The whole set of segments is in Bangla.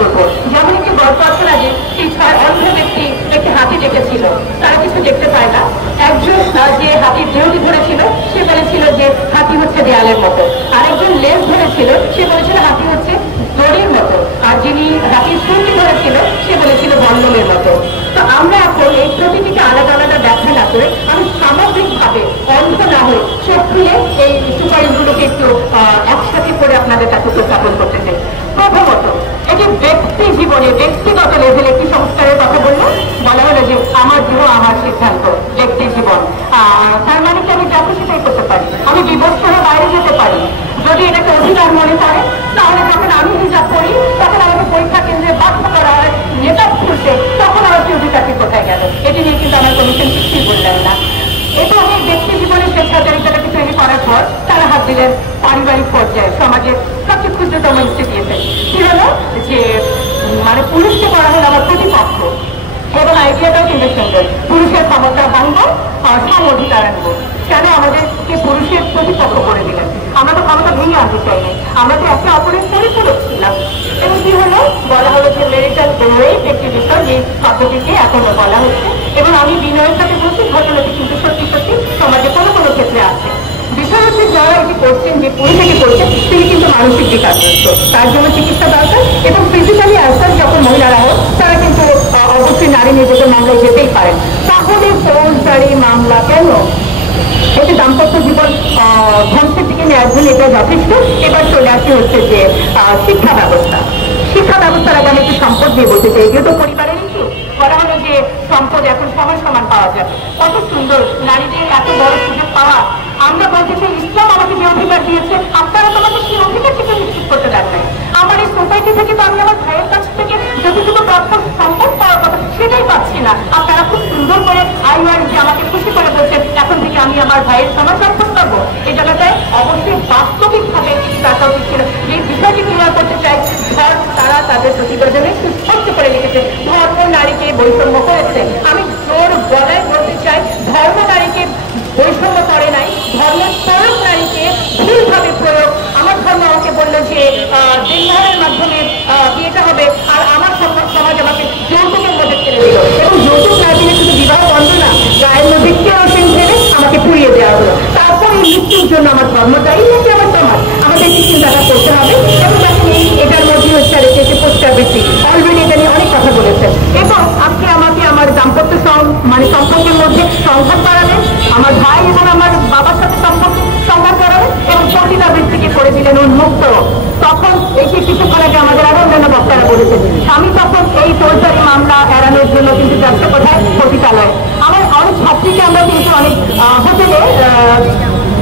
করবো। যেমন একটি গল্প আছে না যে সেই 6 অন্ধ ব্যক্তি একটি হাতি দেখেছিল, তারা কিছু দেখতে পায় না। একজন যে হাতির বিরোধী ধরেছিল সে বলেছিল যে হাতি হচ্ছে দেয়ালের মতো, আরেকজন লেজ ধরেছিল সে বলেছিল হাতি হচ্ছে দড়ির মতো, আর যিনি হাতির সুরকি ধরেছিল সে বলেছিল বল্লমের মতো। তো আমরা এখন এই প্রতিটিকে আলাদা আলাদা ব্যাখ্যা না করে আমি সামগ্রিকভাবে অন্ধ না হয়ে চোখ খুলে এই সুপারিশগুলোকে একটু একসাথে করে আপনাদের কাছে উপস্থাপন করতে চাই। প্রথমত এই যে ব্যক্তি জীবনে ব্যক্তিগত লেভেলে একটি সংস্কারের কথা বলা হলো যে আমার দেহ আমার সিদ্ধান্ত, ব্যক্তি জীবন। তার মানে কি আমি যা খুশি সেটাই করতে পারি, আমি বিভক্ত হয়ে বাইরে যেতে পারি। যদি এটাকে অধিকার মনে করে তাহলে যখন আমি হিজাব করি তখন আমাকে পরীক্ষা কেন্দ্রে বাধ্য করা হয় নেকাব খুলতে, তখন আমার কি অধিকারটি কোথায় গেল? এটি নিয়ে কিন্তু আমার কমিশন কিছুই বললেন না। এবং এই ব্যক্তি জীবনের স্বেচ্ছাচারিতাটাকে তৈরি করার পর তারা হাত দিলেন পারিবারিক পর্যায়ে সমাজের সবচেয়ে ক্ষুদ্রতম ইনস্টিটিউশন। কি হলো যে মানে পুরুষকে করা হলো আমার প্রতিপক্ষ, এবং আইডিয়াটাও কিন্তু সুন্দর, পুরুষের ক্ষমতা ভাঙবো সম অধিকার আনবো। কেন আমাদেরকে পুরুষের প্রতিপক্ষ করে দিলেন? আমরা তো ক্ষমতা ভেঙে আনতে চাইনি, আমরা তো একে অপরের পরিপূরক ছিলাম। এবং কি হলো, বলা হলো যে মেরিটাল রেপ একটি বিষয়, এই শব্দটিকে এখনো বলা হচ্ছে। এবং আমি বিনয়ের সাথে বলছি ঘটনাটি কিন্তু সত্যি সত্যি সমাজে কোনো কোনো ক্ষেত্রে আছে। বিষয় হচ্ছে যারা এটি করছেন, যে পুরুষ এটি করছেন তিনি কিন্তু মানসিক বিকারগ্রস্ত, তার জন্য চিকিৎসা দরকার। এবং ফিজিক্যালি অ্যাসাল্ট যখন মহিলারা হোক তারা কিন্তু অবশ্যই নারী নির্যাতন মামলায় যেতেই পারেন। তাহলে ফৌজদারি মামলা কেন? এতে দাম্পত্য জীবন ধ্বংসের দিকে নেওয়ার জন্য এটা যথেষ্ট। এবার চলে আসে হচ্ছে যে শিক্ষা ব্যবস্থা। শিক্ষা ব্যবস্থার আগে আমি একটু সম্পদ নিয়ে বলতে চাই, যেহেতু পরিবারের ইস্যু। বলা হলো যে সম্পদ এখন সমান সমান পাওয়া যায়, কত সুন্দর নারীদের এত বড় সুযোগ পাওয়া। আমরা বলতে চাই ইসলাম আমাকে যে অধিকার দিয়েছে আপনারা তোমাকে সেই অধিকারটিকে নিশ্চিত করতে দেন নাই। আমার এই সোসাইটি থেকে তো আমি আমার ভাইয়ের কাছ থেকে যতটুকু প্রাপ্য সম্পদ পাওয়ার কথা সেটাই পাচ্ছি না। আপনারা খুব সুন্দর করে আইওয়ার যে আমাকে খুশি করে বলছেন এখন থেকে আমি আমার ভাইয়ের সমাজ সম্পদ পাবো। এই জায়গাটায় অবশ্যই বাস্তবিকভাবে দেখা উচিত ছিল। এই বিষয়টি ক্লিয়ার করতে চাই, তারা তাদের প্রতিবেদনে সুস্পষ্ট করে লিখেছে ধর্ম নারীকে বৈষম্য করেছে। আমি জোর গলায় বলতে চাই ধর্ম নারীকে বৈষম্য করে নাই, ধর্ম প্রয়োগ নারীকে ভুলভাবে প্রয়োগ। আমার ধর্ম আমাকে বললো যে দেনধারের মাধ্যমে বিয়েটা হবে, আর আমার সমাজ আমাকে যৌতুকের মধ্যে ছেড়ে দিল। এবং যৌতুক না দিলে শুধু বিবাহ বন্ধ না, গায়ের মধ্যে কেরোসিন ঢেলে আমাকে পুড়িয়ে দেওয়া হলো। তারপর এই মৃত্যুর জন্য আমার ধর্ম দায়ী নাকি আমার সমাজ? আমাদের কি চিন্তাটা করতে হবে। এবং দেখেন এটার মধ্যে হচ্ছে রেখেছে পোস্টার বেশি, অলরেডি এটা নিয়ে অনেক কথা বলেছেন। এবং আজকে আমাকে আমার দাম্পত্য সম্পর্কের মধ্যে সংঘাত বাড়ালেন, আমার ভাই এবং আমার বাবার সাথে সংঘাত বাড়ালেন, এবং প্রতিটা ব্যক্তিকে করে দিলেন উন্মুক্ত। তখন এই কিছুক্ষণ আগে আমাদের আরো অন্যান্য বক্তারা বলেছেন আমি তখন এই ফৌজদারি মামলা এড়ানোর জন্য কিন্তু যাচ্ছে কোথায়? পতিতালয়। আমার অনেক ছাত্রীকে আমরা কিন্তু অনেক হোটেলে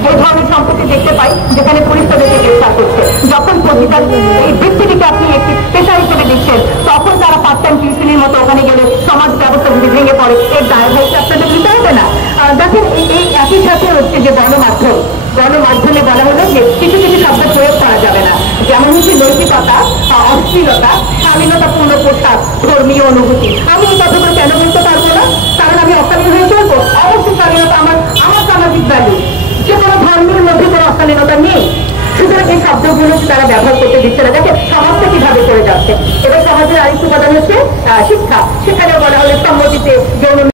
এই ধরনের সম্পত্তি দেখতে পাই যেখানে পুলিশ তাদেরকে গ্রেফতার করছে। যখন এই ব্যক্তিটিকে আপনি একটি পেশা হিসেবে দিচ্ছেন তখন তারা পার্ট টাইম টিউশনের মতো ওখানে গেলে সমাজ ব্যবস্থা যদি ভেঙে পড়ে এর দায় দায়িত্ব আপনাদের নিতে হবে না? দেখেন এই একই সাথে হচ্ছে যে গণমাধ্যমে বলা হলো যে কিছু কিছু শব্দ প্রয়োগ করা যাবে না, যেমন হচ্ছে নৈতিকতা, অশ্লীলতা, শালীনতাপূর্ণ পোশাক, ধর্মীয় অনুভূতি। আমি এই কথাগুলো কেন বলতে পারবো না? কারণ আমি অশালীন হয়ে চলবো? অবশ্যই শালীনতা আমার সামাজিক ভ্যালু, যে কোনো ধর্মের মধ্যে কোনো অশালীনতা নেই। সুতরাং এই শব্দগুলো তারা ব্যবহার করতে দিচ্ছে না। দেখে সমাজটা কিভাবে করে যাচ্ছে। এবার সমাজের আরেকটি উপাদান হচ্ছে শিক্ষা। সেখানে বলা হলে সম্মতিতে যৌন